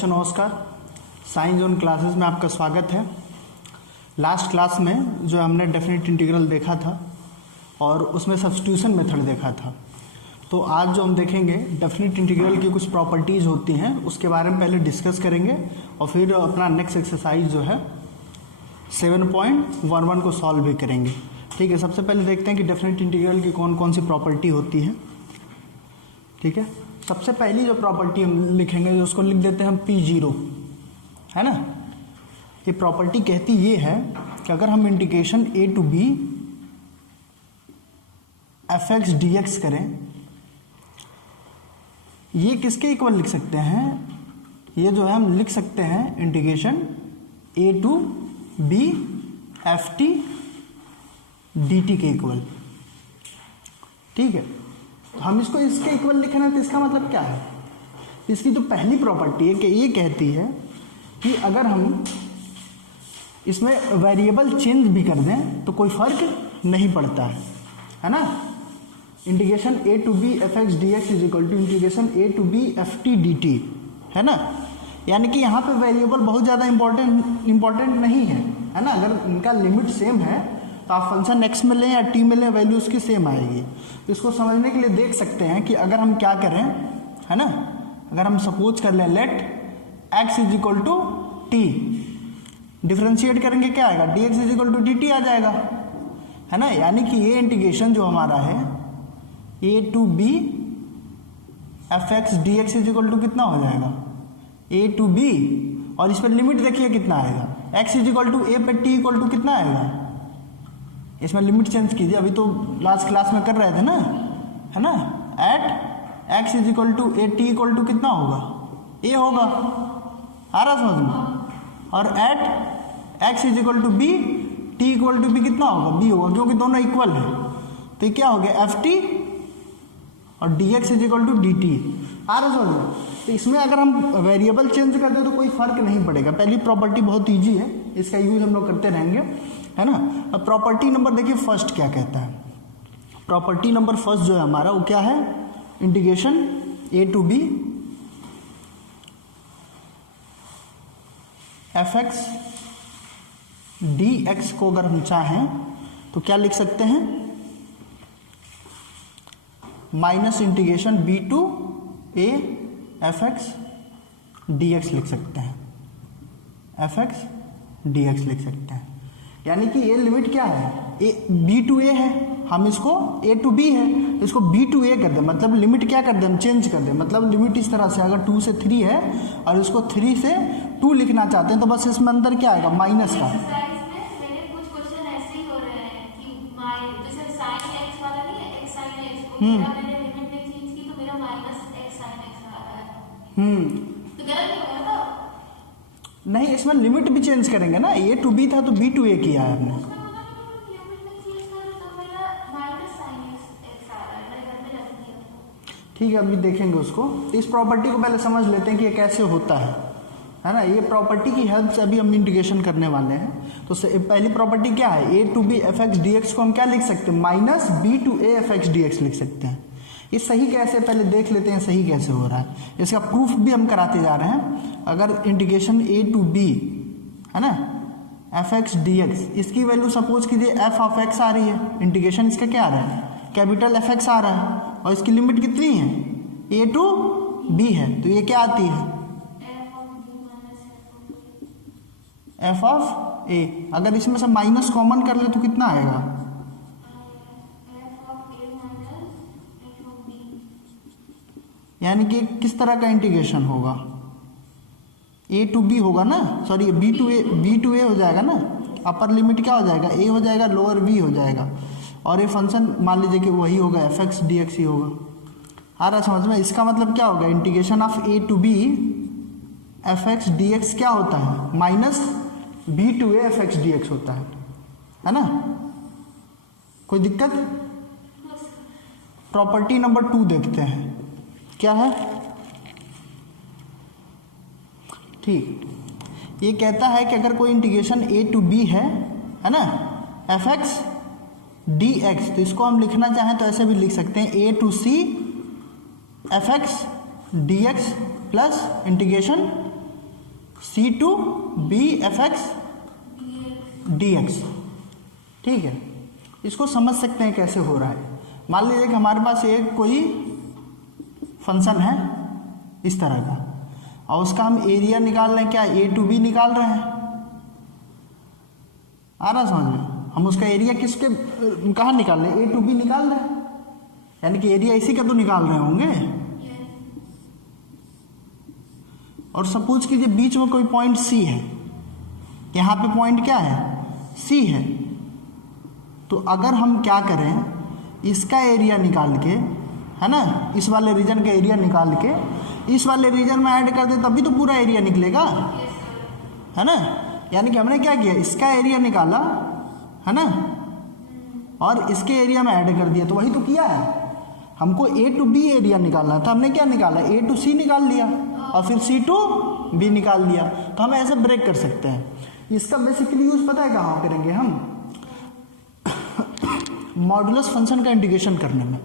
बच्चों नमस्कार। Science zone classes में आपका स्वागत है। लास्ट क्लास में जो हमने डेफिनेट इंटीग्रल देखा था और उसमें सब्स्टिट्यूशन मेथड देखा था, तो आज जो हम देखेंगे डेफिनेट इंटीग्रल की कुछ प्रॉपर्टीज़ होती हैं उसके बारे में पहले डिस्कस करेंगे और फिर अपना नेक्स्ट एक्सरसाइज जो है 7.11 को सॉल्व भी करेंगे। ठीक है, सबसे पहले देखते हैं कि डेफिनेट इंटीग्रल की कौन कौन सी प्रॉपर्टी होती है। ठीक है, सबसे पहली जो प्रॉपर्टी हम लिखेंगे उसको लिख देते हैं हम P0, है ना। ये प्रॉपर्टी कहती ये है कि अगर हम integration a to b fx dx करें, ये किसके इक्वल लिख सकते हैं? ये जो है हम लिख सकते हैं integration a to b ft dt के इक्वल। ठीक है, तो हम इसको इसके इक्वल लिखना है तो इसका मतलब क्या है? इसकी तो पहली प्रॉपर्टी है कि ये कहती है कि अगर हम इसमें वेरिएबल चेंज भी कर दें तो कोई फर्क नहीं पड़ता है ना। Integration a to b fx dx is equal to integration a to b ft dt, है ना। यानी कि यहाँ पे वेरिएबल बहुत ज़्यादा इंपॉर्टेंट नहीं है ना। अगर इनका लिमिट सेम है तो आप फंक्शन x में लें या t में लें, वैल्यू उसकी सेम आएगी। तो इसको समझने के लिए देख सकते हैं कि अगर हम क्या करें, है ना, अगर हम सपोज कर लें let x is equal to T, differentiate करेंगे क्या आएगा? dx is equal to dt आ जाएगा, है ना। यानी कि ये इंटीग्रेशन जो हमारा है a to b fx dx is equal to कितना हो जाएगा? a to b, और इस पर लिमिट देखिए कितना आएगा। x is equal to a पे t इक्वल टू कितना आएगा? इसमें लिमिट चेंज कीजिए, अभी तो लास्ट क्लास में कर रहे थे ना, है ना। At x is equal to A T equal to कितना होगा? a होगा, आ रहा समझ में। और at x is equal to B, T equal to B कितना होगा? b होगा, क्योंकि दोनों इक्वल है। तो ये क्या हो गया? एफ टी और dx is equal to D T, आ रहा समझ में। तो इसमें अगर हम वेरिएबल चेंज कर दें तो कोई फर्क नहीं पड़ेगा। पहली प्रॉपर्टी बहुत ईजी है, इसका यूज हम लोग करते रहेंगे, है ना। अब प्रॉपर्टी नंबर देखिए फर्स्ट क्या कहता है। प्रॉपर्टी नंबर फर्स्ट जो है हमारा वो क्या है? Integration a to b fx dx को अगर हम चाहें तो क्या लिख सकते हैं? Minus integration b to a fx dx लिख सकते हैं, fx dx लिख सकते हैं। यानी कि ये लिमिट क्या है? b to a है, हम इसको a to b है, इसको b to a कर दें, मतलब लिमिट क्या कर दें? हम चेंज कर दें। मतलब लिमिट इस तरह से, अगर 2 से 3 है और इसको 3 से 2 लिखना चाहते हैं तो बस इसमें अंदर क्या आएगा? माइनस का। नहीं, इसमें लिमिट भी चेंज करेंगे ना। a to b था तो b to a किया है हमने। ठीक है, अभी देखेंगे उसको। इस प्रॉपर्टी को पहले समझ लेते हैं कि ये कैसे होता है ना। ये प्रॉपर्टी की हेल्प से अभी हम इंटीग्रेशन करने वाले हैं। तो पहली प्रॉपर्टी क्या है? a to b fx dx को हम क्या लिख सकते हैं? Minus b to a fx dx लिख सकते हैं। ये सही कैसे, पहले देख लेते हैं सही कैसे हो रहा है। इसका प्रूफ भी हम कराते जा रहे हैं। अगर इंटीग्रेशन a to b, है ना, fx dx, इसकी वैल्यू सपोज कीजिए f ऑफ x आ रही है, इंटीग्रेशन इसका क्या आ रहा है? कैपिटल fx आ रहा है, और इसकी लिमिट कितनी है? a to b है, तो ये क्या आती है? f of a। अगर इसमें से माइनस कॉमन कर ले तो कितना आएगा? यानी कि किस तरह का इंटीग्रेशन होगा? a to b होगा ना, सॉरी b to a हो जाएगा ना। अपर लिमिट क्या हो जाएगा? a हो जाएगा, लोअर b हो जाएगा, और ये फंक्शन मान लीजिए कि वही होगा, fx dx ही होगा। आ रहा समझ में? इसका मतलब क्या होगा? Integration of a to b fx dx क्या होता है? Minus b to a fx dx होता है ना। कोई दिक्कत? प्रॉपर्टी नंबर 2 देखते हैं क्या है। ठीक, ये कहता है कि अगर कोई इंटीग्रेशन a to b है ना, fx dx, तो इसको हम लिखना चाहें तो ऐसे भी लिख सकते हैं a to c fx dx plus integration C to B F x D X. ठीक है, इसको समझ सकते हैं कैसे हो रहा है। मान लीजिए कि हमारे पास एक कोई फंक्शन है इस तरह का, और उसका हम एरिया निकाल रहे हैं, क्या ए टू बी निकाल रहे हैं, आ रहा समझ में? हम उसका एरिया किसके कहाँ निकाल रहे हैं, ए टू बी निकाल रहे हैं, यानी कि एरिया इसी का तो निकाल रहे होंगे। और सपोज कीजिए बीच में कोई पॉइंट सी है, यहाँ पे पॉइंट क्या है, सी है। तो अगर हम क्या करें, इसका एरिया निकाल के, है ना, इस वाले रीजन का एरिया निकाल के इस वाले रीजन में ऐड कर दे, तभी तो पूरा एरिया निकलेगा, है ना। यानी कि हमने क्या किया, इसका एरिया निकाला, है ना, और इसके एरिया में ऐड कर दिया, तो वही तो किया है। हमको ए टू बी एरिया निकालना था, हमने क्या निकाला, ए टू सी निकाल लिया और फिर सी टू बी निकाल लिया। तो हम ऐसे ब्रेक कर सकते हैं। इसका बेसिकली यूज पता है कहाँ करेंगे हम, मॉडुलस फंक्शन का इंटीग्रेशन करने में।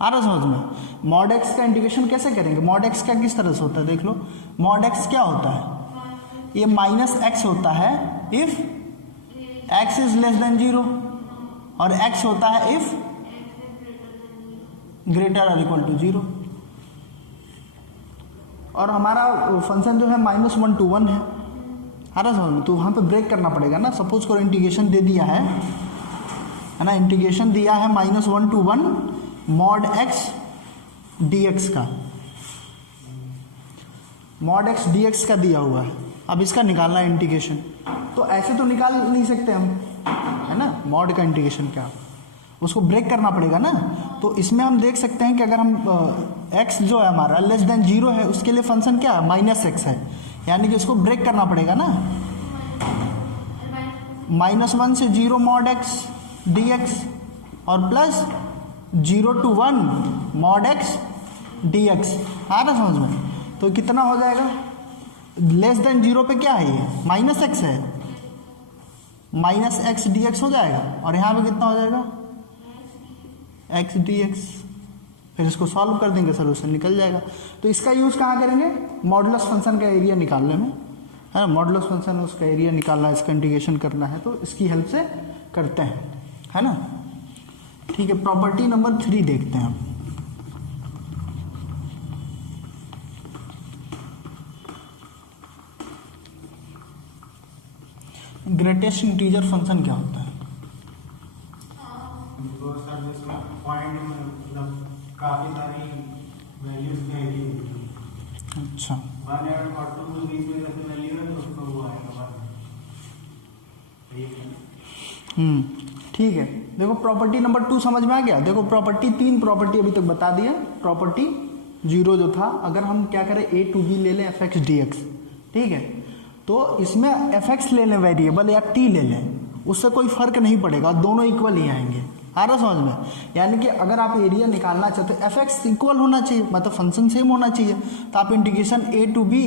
आ रहा समझ में? मॉड एक्स का इंटीग्रेशन कैसे करेंगे, मॉड एक्स का किस तरह से होता है देख लो। मॉड एक्स क्या होता है, ये माइनस एक्स होता है if x is less than 0, और एक्स होता है इफ ग्रेटर और इक्वल टू 0। और हमारा फंक्शन जो है -1 to 1 है। आ रहा समझ में? तो वहाँ पे ब्रेक करना पड़ेगा ना। सपोज को इंटीग्रेशन दे दिया है ना, इंटीग्रेशन दिया है -1 to 1 mod x D X का, मॉड एक्स डी एक्स का दिया हुआ है। अब इसका निकालना है इंटीग्रेशन, तो ऐसे तो निकाल नहीं सकते हम, है ना। मॉड का इंटीग्रेशन क्या, उसको ब्रेक करना पड़ेगा ना। तो इसमें हम देख सकते हैं कि अगर हम x जो है हमारा लेस देन 0 है, उसके लिए फंक्शन क्या है, -x है, यानी कि उसको ब्रेक करना पड़ेगा ना। -1 से 0 मॉड x dx और plus 0 to 1 mod x dx। आ रहा समझ में? तो कितना हो जाएगा, लेस देन 0 पे क्या है, ये -x है, -x dx हो जाएगा, और यहाँ पे कितना हो जाएगा, x dx। फिर इसको सॉल्व कर देंगे, सोल्यूशन निकल जाएगा। तो इसका यूज कहाँ करेंगे, मॉडुलस फंक्शन का एरिया निकालने में, है ना। मॉडुलस फंक्शन उसका एरिया निकालना है, इसका इंटीग्रेशन करना है, तो इसकी हेल्प से करते हैं, है ना। ठीक है, प्रॉपर्टी नंबर 3 देखते हैं हम। ग्रेटेस्ट इंटीजर फंक्शन क्या होता है, पॉइंट मतलब काफी सारी वैल्यूज का एरिया होती है। अच्छा, 1 और 2 के बीच में जैसे वैल्यू है तो उसको वो आएगा 1। ठीक है। देखो प्रॉपर्टी नंबर 2 समझ में आ गया। देखो प्रॉपर्टी 3 प्रॉपर्टी अभी तक बता दिए। प्रॉपर्टी 0 जो था, अगर हम क्या करें, ए टू बी ले लें एफ एक्स डी एक्स, ठीक है, तो इसमें एफ एक्स ले लें वेरिएबल या टी ले लें, उससे कोई फर्क नहीं पड़ेगा, दोनों इक्वल ही आएंगे। आ रहा समझ में? यानी कि अगर आप एरिया निकालना चाहते हो, एफ एक्स इक्वल होना चाहिए, मतलब फंक्शन सेम होना चाहिए, तो आप integration A to B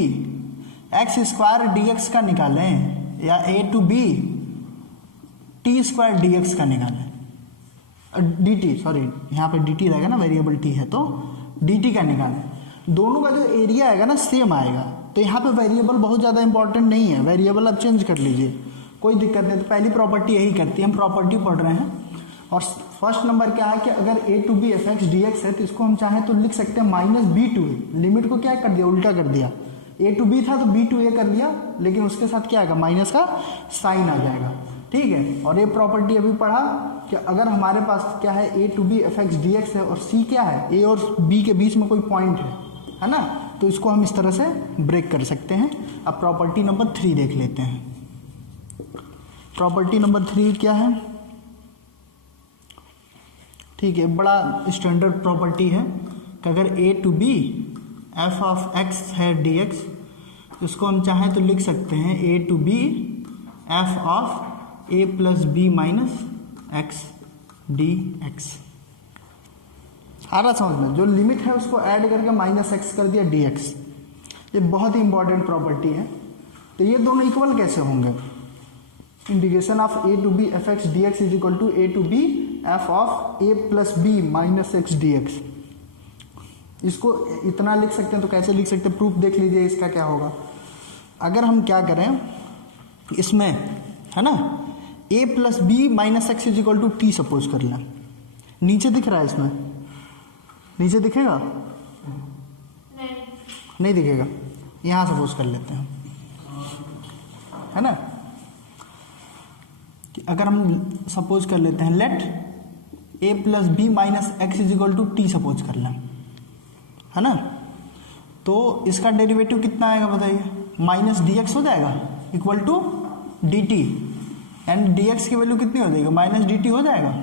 X square D X का निकालें, या A to B T square D X का निकालें, डी टी, सॉरी यहाँ पे डी टी रहेगा ना, वेरिएबल टी है तो डी टी का निकालें। दोनों का जो एरिया आएगा ना सेम आएगा। तो यहाँ पे वेरिएबल बहुत ज़्यादा इंपॉर्टेंट नहीं है, वेरिएबल आप चेंज कर लीजिए, कोई दिक्कत नहीं। तो पहली प्रॉपर्टी यही करती है, हम प्रॉपर्टी पढ़ रहे हैं। और फर्स्ट नंबर क्या है कि अगर a to B F x D x है, तो इसको हम चाहें तो लिख सकते हैं -b टू ए। लिमिट को क्या कर दिया, उल्टा कर दिया। ए टू बी था तो b टू ए कर लिया, लेकिन उसके साथ क्या आएगा, माइनस का साइन आ जाएगा। ठीक है। और ये प्रॉपर्टी अभी पढ़ा कि अगर हमारे पास क्या है, a to B F x D x है और सी क्या है, ए और बी के बीच में कोई पॉइंट है ना, तो इसको हम इस तरह से ब्रेक कर सकते हैं। अब प्रॉपर्टी नंबर 3 देख लेते हैं। प्रॉपर्टी नंबर 3 क्या है, ठीक है, बड़ा स्टैंडर्ड प्रॉपर्टी है कि अगर a to B F of x है डी एक्स, इसको हम चाहें तो लिख सकते हैं a to B F of A plus B minus x D x. आ रहा समझ में? जो लिमिट है उसको ऐड करके माइनस एक्स कर दिया डी एक्स। ये बहुत ही इंपॉर्टेंट प्रॉपर्टी है। तो ये दोनों इक्वल कैसे होंगे, integration of A to B F x D x is equal to A to B F of A plus B minus x D x. इसको इतना लिख सकते हैं, तो कैसे लिख सकते हैं, प्रूफ देख लीजिए इसका क्या होगा। अगर हम क्या करें इसमें, है ना, a plus B minus X is equal to T suppose कर लें। नीचे दिख रहा है इसमें, नीचे दिखेगा? नहीं दिखेगा। यहाँ सपोज कर लेते हैं, है ना, कि अगर हम सपोज कर लेते हैं let a plus B minus X is equal to T suppose कर लें, है ना, तो इसका डेरिवेटिव कितना आएगा बताइए? माइनस डी एक्स हो जाएगा equal to D T, and D X की वैल्यू कितनी हो जाएगी? माइनस डी टी हो जाएगा।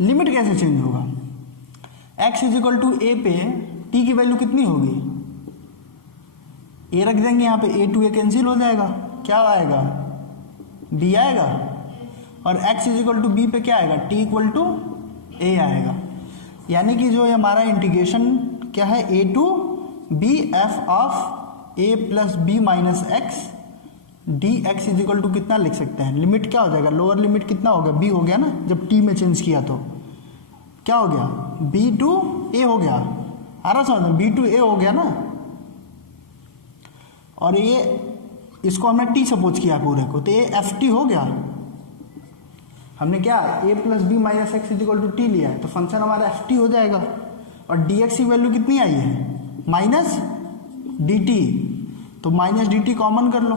लिमिट कैसे चेंज होगा? x इज इक्वल टू ए पे t की वैल्यू कितनी होगी? a रख देंगे यहाँ पे, a टू a कैंसिल हो जाएगा, क्या आएगा? b आएगा, और x is equal to B पे क्या आएगा? t इक्वल टू a आएगा। यानी कि जो हमारा इंटीग्रेशन क्या है, a to b f of a plus B minus x D x is equal to कितना लिख सकते हैं? लिमिट क्या हो जाएगा? लोअर लिमिट कितना हो गया? b हो गया ना, जब t में चेंज किया तो क्या हो गया? b टू a हो गया, आ रहा समझ में? b टू a हो गया ना, और ये इसको हमने t सपोज किया पूरे को, तो ये एफ टी हो गया। हमने क्या a plus B minus X is equal to T लिया है, तो फंक्शन हमारा एफ टी हो जाएगा। और डी एक्स की वैल्यू कितनी आई है? माइनस डी टी, तो माइनस डी टी कॉमन कर लो,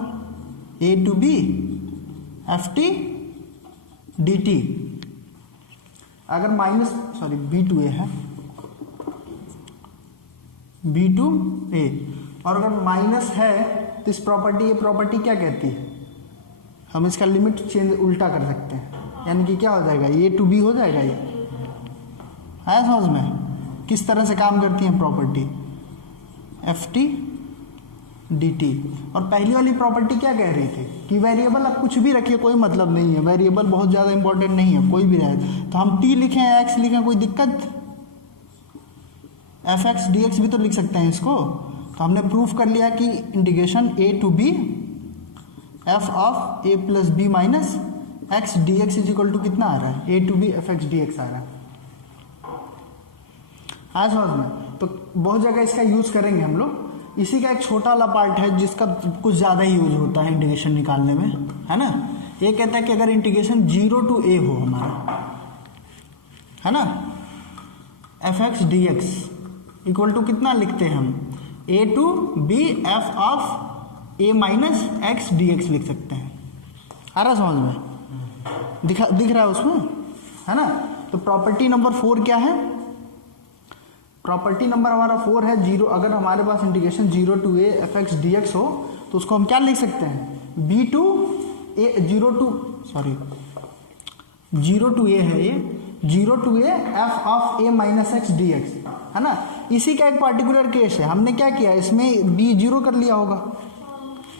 a to B F T D T. अगर minus sorry B to A है, बी टू ए, और अगर माइनस है तो इस प्रॉपर्टी, ये प्रॉपर्टी क्या कहती है? हम इसका लिमिट चेंज उल्टा कर सकते हैं, यानी कि क्या हो जाएगा? ए टू बी हो जाएगा। ये है समझ में किस तरह से काम करती है property? F T D T. और पहली वाली प्रॉपर्टी क्या कह रही थी कि वेरिएबल आप कुछ भी रखिए, कोई मतलब नहीं है, वेरिएबल बहुत ज़्यादा इंपॉर्टेंट नहीं है, कोई भी रहे, तो हम टी लिखें या एक्स लिखें, कोई दिक्कत? एफ एक्स डी एक्स भी तो लिख सकते हैं इसको। तो हमने प्रूफ कर लिया कि integration A to B F of A plus B minus x D x is equal to कितना आ रहा है? A to B F x D x आ रहा है। आज समझ में? तो बहुत जगह इसका यूज करेंगे हम लोग। इसी का एक छोटा वाला पार्ट है जिसका कुछ ज़्यादा ही यूज होता है इंटीग्रेशन निकालने में, है ना। ये कहता है कि अगर इंटीग्रेशन 0 टू a हो हमारा, है ना, F x D X equal to कितना लिखते हैं हम? a to B F of a minus x D X लिख सकते हैं। आ रहा समझ में? दिख रहा है उसमें, है ना। तो प्रॉपर्टी नंबर 4 क्या है? प्रॉपर्टी नंबर हमारा 4 है 0। अगर हमारे पास integration 0 to a F x D x हो तो उसको हम क्या लिख सकते हैं? b to a, 0 to a है ये, 0 to a F of a minus x D x, है ना। इसी का एक पार्टिकुलर केस है। हमने क्या किया, इसमें b 0 कर लिया होगा,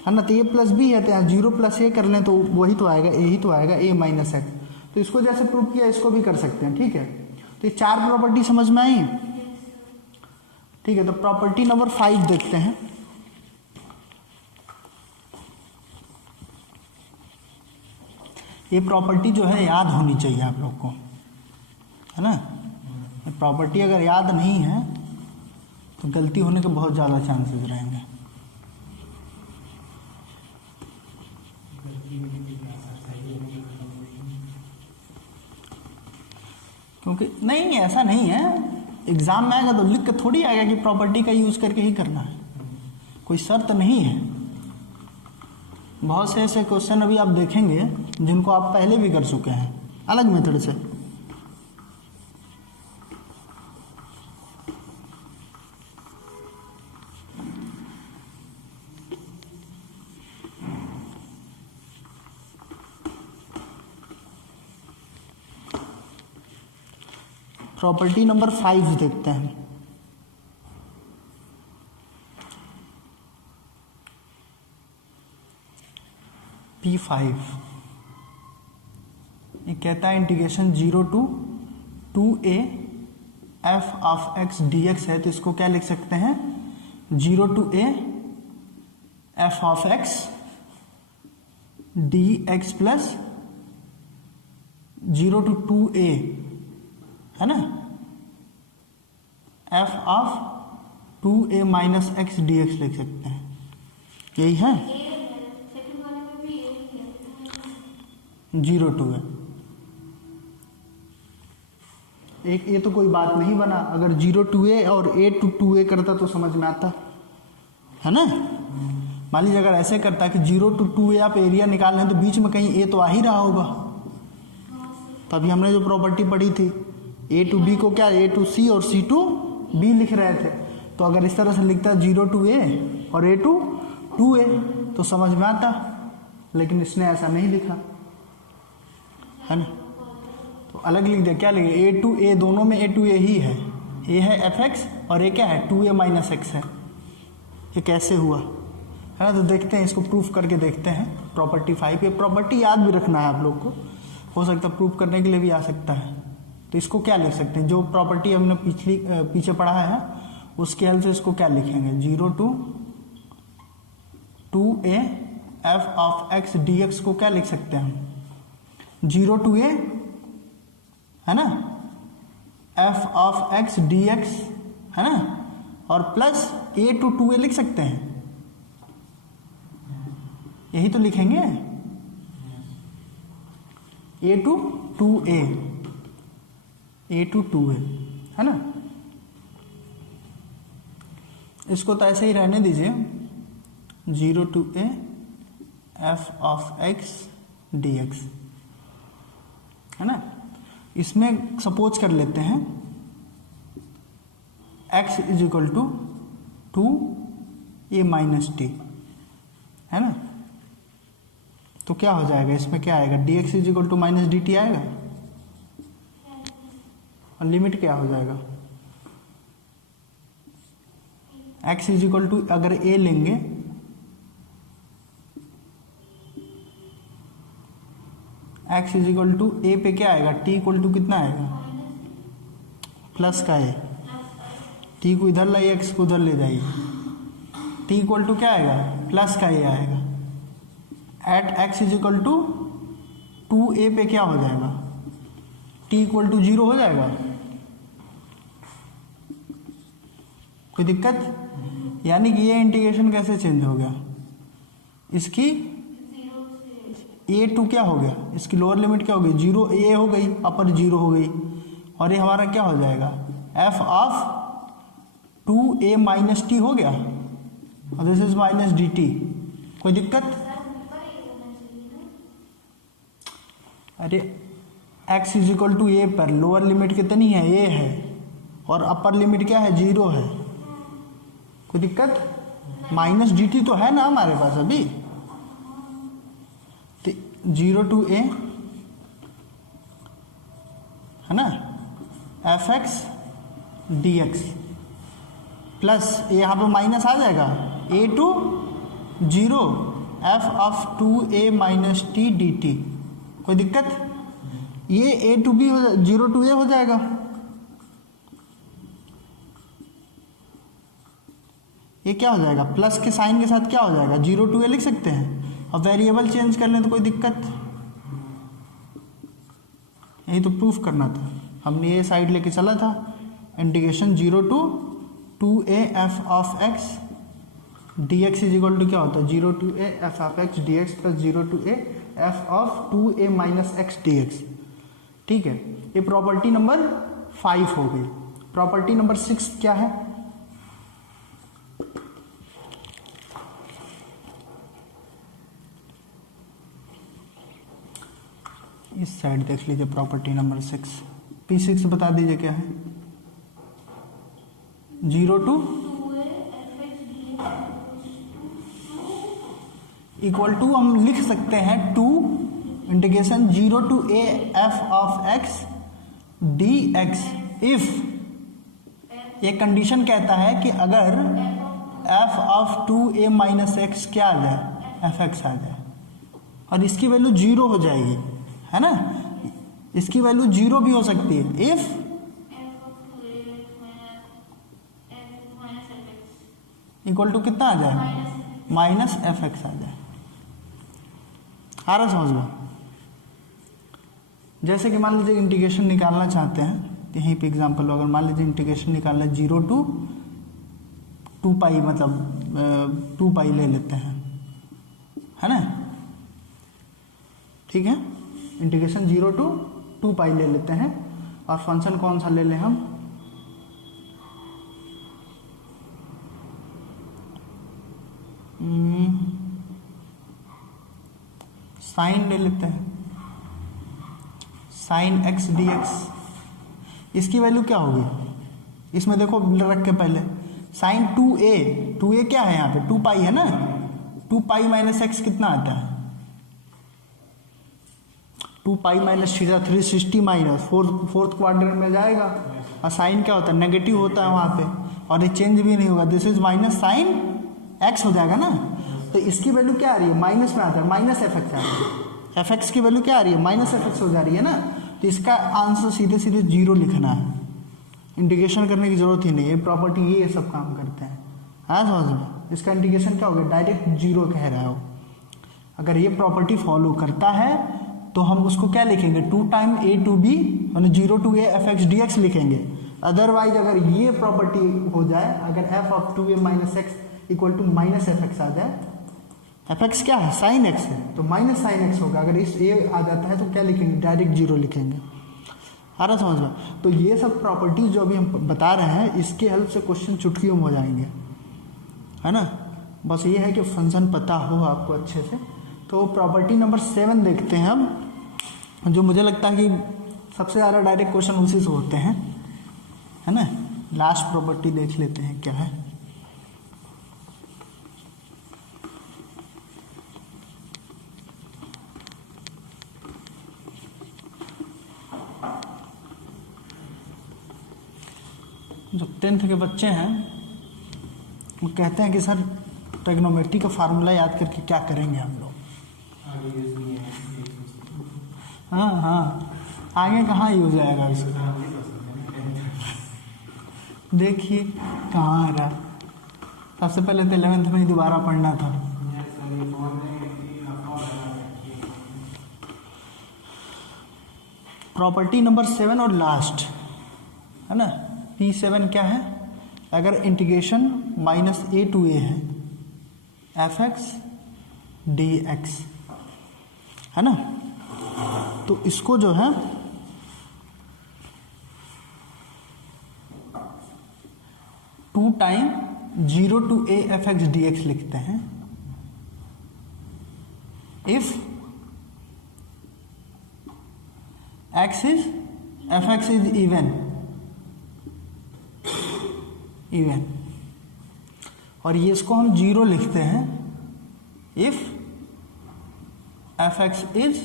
है ना, तो a प्लस बी है, तो यहाँ 0 प्लस a कर लें तो वही तो आएगा, a ही तो आएगा, a माइनस एक्स। तो इसको जैसे प्रूव किया इसको भी कर सकते हैं, ठीक है। तो ये 4 प्रॉपर्टी समझ में आई, ठीक है। तो प्रॉपर्टी नंबर 5 देखते हैं। ये प्रॉपर्टी जो है याद होनी चाहिए आप लोग को, है ना। प्रॉपर्टी अगर याद नहीं है तो गलती होने के बहुत ज़्यादा चांसेस रहेंगे। क्योंकि नहीं, ऐसा नहीं है, एग्जाम में आएगा तो लिख के थोड़ी आएगा कि प्रॉपर्टी का यूज करके ही करना है, कोई शर्त नहीं है। बहुत से ऐसे क्वेश्चन अभी आप देखेंगे जिनको आप पहले भी कर चुके हैं अलग मेथड से। प्रॉपर्टी नंबर 5 देखते हैं। P5 ये कहता है integration 0 to 2a F of X D x है, तो इसको क्या लिख सकते हैं? 0 to a F of X D X plus 0 to 2a, है ना, F of 2a minus x D X लिख सकते हैं। यही है, ए है, सेकंड वाले में भी ए ही है। 0 2 है। एक ये तो कोई बात नहीं बना, अगर 0 to a और a to 2a करता तो समझ में आता है ना। मान लीजिए अगर ऐसे करता कि 0 to 2a आप एरिया निकाल रहे हैं तो बीच में कहीं a तो आ ही रहा होगा। तभी हमने जो प्रॉपर्टी पढ़ी थी a to b को क्या a to c और c to b लिख रहे थे। तो अगर इस तरह से लिखता 0 to a और a to 2a तो समझ में आता, लेकिन इसने ऐसा नहीं लिखा है ना। तो अलग लिख दिया, क्या लिखे a to a, दोनों में a to a ही है। a है fx और a क्या है 2a माइनस एक्स है। ये कैसे हुआ है ना, तो देखते हैं, इसको प्रूफ करके देखते हैं। प्रॉपर्टी 5, ये प्रॉपर्टी याद भी रखना है आप लोग को, हो सकता है प्रूफ करने के लिए भी आ सकता है। तो इसको क्या लिख सकते हैं, जो प्रॉपर्टी हमने पीछे पढ़ा है उसके हेल्प से इसको क्या लिखेंगे, 0 to 2a f of x dx को क्या लिख सकते हैं हम, 0 to a है ना f of x dx है ना, और प्लस a to 2a लिख सकते हैं, यही तो लिखेंगे, a to 2a, a to 2a है ना। इसको तो ऐसे ही रहने दीजिए, 0 to a f of x dx है ना। इसमें सपोज कर लेते हैं x is equal to 2a minus T है ना। तो क्या हो जाएगा, इसमें क्या आएगा, dx is equal to minus D T आएगा, और लिमिट क्या हो जाएगा, x इज इक्वल टू, अगर a लेंगे x is equal to a पे क्या आएगा, t इक्वल टू कितना आएगा, प्लस का a, t को इधर लाइए x को उधर ले जाइए, t इक्वल टू क्या आएगा, प्लस का a आएगा, at x is equal to 2a पे क्या हो जाएगा, t इक्वल टू 0 हो जाएगा। कोई दिक्कत, यानी कि ये इंटीग्रेशन कैसे चेंज हो गया, इसकी a टू क्या हो गया, इसकी लोअर लिमिट क्या हो गई, 0 a हो गई, अपर 0 हो गई, और ये हमारा क्या हो जाएगा, f of 2a minus T हो गया, और this is minus D T. कोई दिक्कत, अरे x इज इक्वल टू ए पर लोअर लिमिट कितनी है, a है, और अपर लिमिट क्या है, 0 है। कोई दिक्कत, माइनस डी टी तो है ना हमारे पास अभी, 0 टू a है ना, F x D X plus यहाँ पे माइनस आ जाएगा, a to 0 f of 2a minus T D T. कोई दिक्कत, ये a to b 0 to a हो जाएगा, ये क्या हो जाएगा, प्लस के साइन के साथ क्या हो जाएगा, 0 टू a लिख सकते हैं, और वेरिएबल चेंज कर लें तो कोई दिक्कत, यही तो प्रूफ करना था, हमने ये साइड लेके चला था, integration 0 to 2a f of x dx is equal to क्या होता है, 0 to a f of x dx plus 0 to a f of 2a minus x dx। ठीक है, ये प्रॉपर्टी नंबर 5 हो गई। प्रॉपर्टी नंबर 6 क्या है, इस साइड देख लीजिए, प्रॉपर्टी नंबर 6, P6 बता दीजिए क्या है, 0 टू इक्वल टू हम लिख सकते हैं 2 integration 0 to a f of x dx if, ये कंडीशन कहता है कि अगर f of 2a minus x क्या आ जाए, fx आ जाए, और इसकी वैल्यू 0 हो जाएगी, है ना, इसकी वैल्यू 0 भी हो सकती है, इफ इक्वल टू कितना आ जाए, माइनस एफ एक्स आ जाए। आ रहा समझ में, जैसे कि मान लीजिए इंटीग्रेशन निकालना चाहते हैं, यहीं पे एग्जांपल लो, अगर मान लीजिए इंटीग्रेशन निकालना 0 टू 2 पाई, मतलब 2 पाई ले लेते हैं, है ना, ठीक है। इंटीग्रेशन 0 to 2 पाई ले लेते हैं, और फंक्शन कौन सा ले लें हम, साइन ले लेते हैं, साइन x dx। इसकी वैल्यू क्या होगी, इसमें देखो रख के पहले साइन 2a क्या है यहाँ पे 2 पाई है ना, 2 पाई माइनस एक्स कितना आता है, 2 pi minus theta 360 minus fourth quadrant में जाएगा, और साइन क्या होता है नेगेटिव होता है वहाँ पे, और ये चेंज भी नहीं होगा, this is minus sine x हो जाएगा ना। तो इसकी वैल्यू क्या आ रही है, माइनस में आता है, माइनस एफ एक्स आ रही है, एफ एक्स की वैल्यू क्या आ रही है, माइनस एफ एक्स हो जा रही है ना। तो इसका आंसर सीधे सीधे 0 लिखना है, इंटीग्रेशन करने की जरूरत ही नहीं है, प्रॉपर्टी ये सब काम करते हैं। हाँ समझ में, इसका इंटीग्रेशन क्या होगा, डायरेक्ट 0 कह रहा हो। अगर ये प्रॉपर्टी फॉलो करता है तो हम उसको क्या लिखेंगे, 2 टाइम a to b यानी 0 to a F x D x लिखेंगे। अदरवाइज अगर ये प्रॉपर्टी हो जाए, अगर f of 2a minus x equal to minus f x आ जाए, एफ एक्स क्या है साइन एक्स है, तो माइनस साइन एक्स होगा। अगर इस a आ जाता है तो क्या लिखेंगे, डायरेक्ट 0 लिखेंगे। आ रहा समझ में। तो ये सब प्रॉपर्टीज जो अभी हम बता रहे हैं, इसके हेल्प से क्वेश्चन चुटकियों में हो जाएंगे, है ना। बस ये है कि फंक्शन पता हो आपको अच्छे से। तो प्रॉपर्टी नंबर 7 देखते हैं हम, जो मुझे लगता है कि सबसे ज़्यादा डायरेक्ट क्वेश्चन उसी से होते हैं, है ना। लास्ट प्रॉपर्टी देख लेते हैं क्या है। जो 10th के बच्चे हैं वो कहते हैं कि सर ट्रिग्नोमेट्री का फार्मूला याद करके क्या करेंगे हम लोग। हाँ हाँ, आगे कहाँ यूज आएगा इसका, देखिए कहाँ आ रहा है। सबसे पहले तो 11th में ही दोबारा पढ़ना था। प्रॉपर्टी नंबर 7 और लास्ट, है ना। P7 क्या है, अगर इंटीग्रेशन -a to a है एफ एक्स डी एक्स, है ना, तो इसको जो है two time 0 to a F x D X लिखते हैं if x is F x is even, और ये इसको हम 0 लिखते हैं if F x is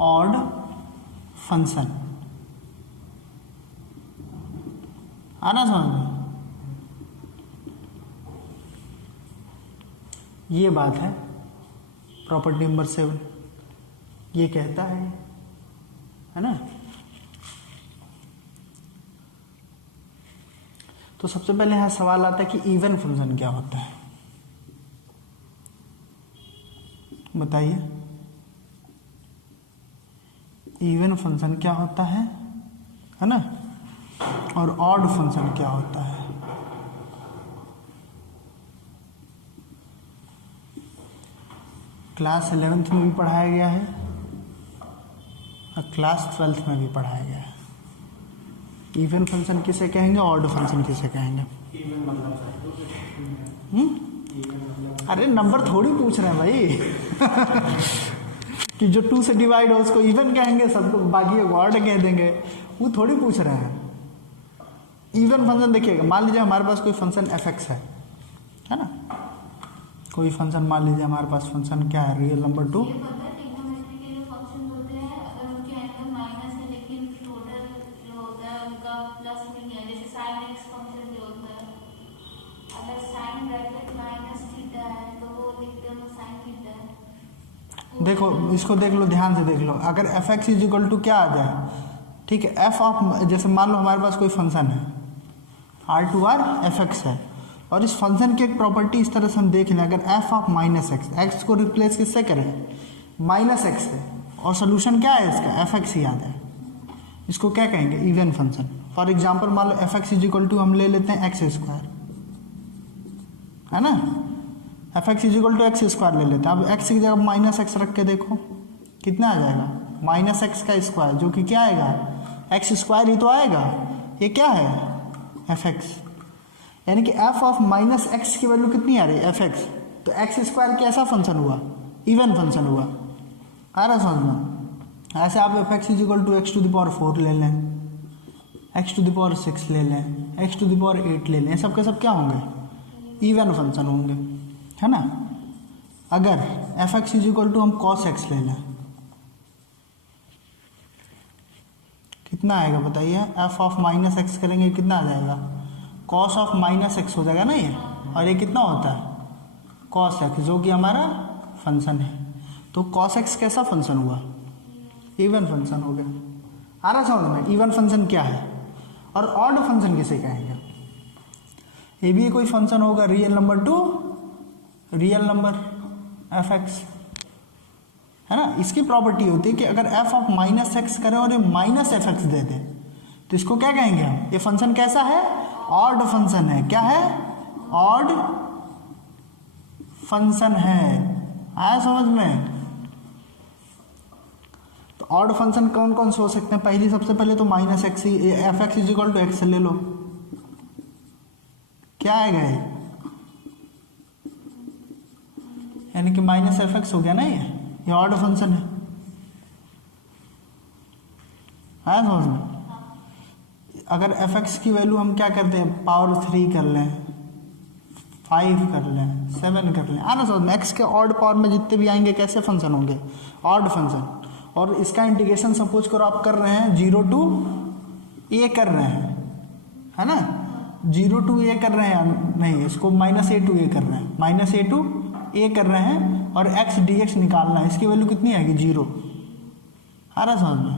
odd function. आना समझ में, ये बात है। प्रॉपर्टी नंबर 7 ये कहता है ना। तो सबसे पहले यहाँ सवाल आता है कि इवन फंक्शन क्या होता है, बताइए। इवन फंक्शन क्या होता है ना, और ऑड फंक्शन क्या होता है। क्लास 11th में भी पढ़ाया गया है और क्लास 12th में भी पढ़ाया गया है। इवन फंक्शन किसे कहेंगे, ऑड फंक्शन किसे कहेंगे। अरे नंबर थोड़ी पूछ रहे हैं भाई कि जो 2 से डिवाइड हो उसको इवन कहेंगे, सबको बाकी ऑड कह देंगे, वो थोड़ी पूछ रहे हैं। इवन फंक्शन देखिएगा, मान लीजिए हमारे पास कोई फंक्शन एफ एक्स है ना, कोई फंक्शन मान लीजिए हमारे पास फंक्शन क्या है, रियल नंबर 2। देखो इसको देख लो, ध्यान से देख लो। अगर F x is equal to क्या आ जाए, ठीक है, एफ ऑफ, जैसे मान लो हमारे पास कोई फंक्शन है R2R एफ एक्स है, और इस फंक्शन की एक प्रॉपर्टी इस तरह से हम देख लें, अगर F of minus x, x को रिप्लेस किससे करें, माइनस एक्स से, और सोल्यूशन क्या है इसका, एफ एक्स ही आता है। इसको क्या कहेंगे, इवन फंक्शन। फॉर एग्जाम्पल मान लो f x is equal to हम ले लेते हैं एक्स स्क्वायर, है ना। F x is equal to x square ले लेते हैं। अब एक्स की जगह माइनस एक्स रख के देखो कितना आ जाएगा, माइनस एक्स का स्क्वायर, जो कि क्या आएगा, एक्स स्क्वायर ही तो आएगा। ये क्या है, एफ एक्स, यानी कि एफ ऑफ माइनस एक्स की वैल्यू कितनी आ रही है, एफ एक्स। तो एक्स स्क्वायर कैसा फंक्शन हुआ, इवन फंक्शन हुआ। आ रहा समझना। ऐसे आप f x is equal to x to the power 4 ले लें, एक्स टू द पावर 6 ले लें, एक्स टू द पावर 8 ले लें, सब के सब क्या होंगे, इवन फंक्शन होंगे, है ना। अगर F x is equal to हम कॉस एक्स ले लें, कितना आएगा बताइए, एफ ऑफ माइनस एक्स करेंगे कितना आ जाएगा, कॉस ऑफ माइनस एक्स हो जाएगा ना ये, और ये कितना होता है, कॉस एक्स, जो कि हमारा फंक्शन है। तो कॉस एक्स कैसा फंक्शन हुआ, इवन फंक्शन हो गया। आ रहा समझ में, इवन फंक्शन क्या है। और ऑड फंक्शन किसे कहेंगे, ये भी कोई फंक्शन होगा real number two real number F x, है ना। इसकी प्रॉपर्टी होती है कि अगर एफ ऑफ माइनस एक्स करें और ये माइनस एफ एक्स दे दें तो इसको क्या कहेंगे हम, ये फंक्शन कैसा है, ऑड फंक्शन है। क्या है, ऑड फंक्शन है। आया समझ में। तो ऑड फंक्शन कौन कौन से हो सकते हैं, पहली सबसे पहले तो minus x, f x is equal to x ले लो, क्या आएगा यानी कि माइनस एफ एक्स हो गया ना, ये ऑड फंक्शन है। आया समझ में। अगर एफ एक्स की वैल्यू हम क्या करते हैं, पावर 3 कर लें, 5 कर लें, 7 कर लें, आना समझ में। एक्स के ऑड पावर में जितने भी आएंगे कैसे फंक्शन होंगे, ऑड फंक्शन। और इसका इंटीग्रेशन सपोज करो आप कर रहे हैं 0 टू ए कर रहे हैं, है ना, 0 टू ए कर रहे हैं, नहीं इसको माइनस ए टू ए कर रहे हैं, माइनस ए टू ए कर रहे हैं, और एक्स डी एक्स निकालना है, इसकी वैल्यू कितनी आएगी, 0। आ रहा समझ में।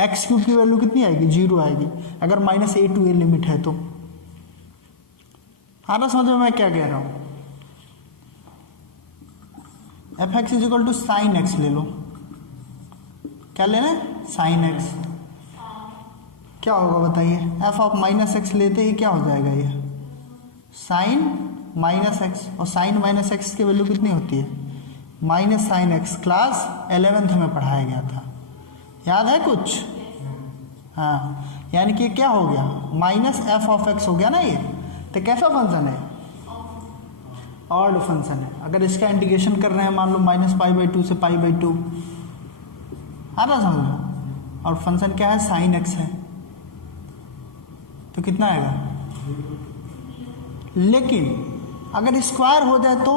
एक्स क्यूब की वैल्यू कितनी आएगी, 0 आएगी, अगर minus a to a limit है तो। आ रहा समझ में मैं क्या कह रहा हूं। F x is equal to sine x ले लो, क्या ले लें, साइन एक्स। क्या होगा बताइए, एफ ऑफ माइनस एक्स लेते ही क्या हो जाएगा, ये साइन माइनस एक्स, और साइन माइनस एक्स की वैल्यू कितनी होती है, minus sine x. Class 11th में पढ़ाया गया था, याद है कुछ, हाँ। यानी कि क्या हो गया, माइनस एफ ऑफ एक्स हो गया ना ये। तो कैसा फंक्शन है, ऑड फंक्शन है। अगर इसका इंटीग्रेशन कर रहे हैं मान लो -π/2 से π/2, आ रहा समझ में। और फंक्शन क्या है, साइन एक्स है, तो कितना आएगा। लेकिन अगर स्क्वायर हो जाए तो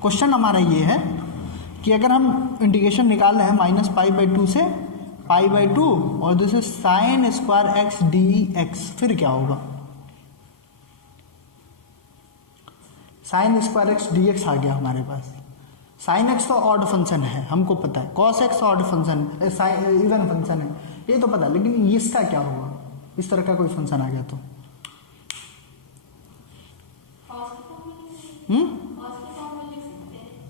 क्वेश्चन हमारा ये है कि अगर हम इंटीग्रेशन निकाल रहे हैं -π/2 से π/2 और दूसरे sine square x D x, फिर क्या होगा, sine square x D x आ गया हमारे पास। साइन एक्स तो ऑड फंक्शन है, हमको पता है, cos x odd function, even function है, ये तो पता है। लेकिन इसका क्या होगा, इस तरह का कोई फंक्शन आ गया तो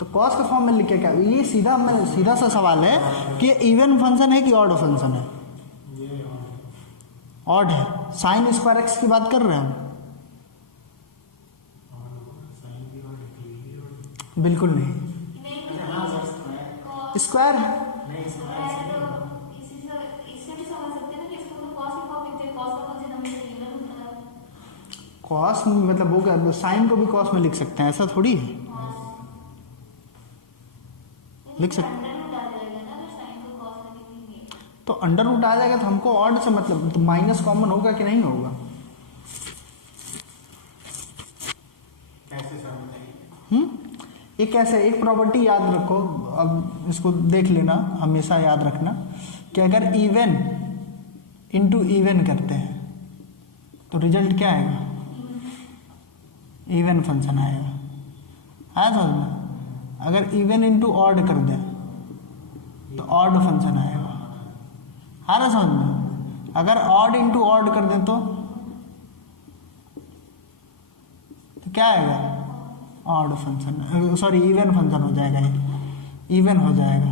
तो कॉस के फॉर्म में लिखे क्या, ये सीधा सा सवाल है कि इवन फंक्शन है कि ऑड फंक्शन है, ऑड है। साइन स्क्वायर एक्स की बात कर रहे हैं हम, बिल्कुल नहीं, स्क्वायर कॉस मतलब वो क्या, साइन को भी कॉस में लिख सकते हैं, ऐसा थोड़ी है, लिख सकते तो अंडर रूट आ जाएगा। तो हमको ऑड से मतलब, तो माइनस कॉमन होगा कि नहीं होगा, ये कैसे, एक प्रॉपर्टी याद रखो, अब इसको देख लेना, हमेशा याद रखना कि अगर इवन इनटू इवन करते हैं तो रिजल्ट क्या आएगा, इवन फंक्शन आएगा। आया समझ में। अगर इवन इनटू ऑड कर दें तो ऑड फंक्शन आएगा। आ रहा समझ में। अगर ऑड इनटू ऑड कर दें तो क्या आएगा, odd function, sorry even function हो जाएगा, ये इवन हो जाएगा।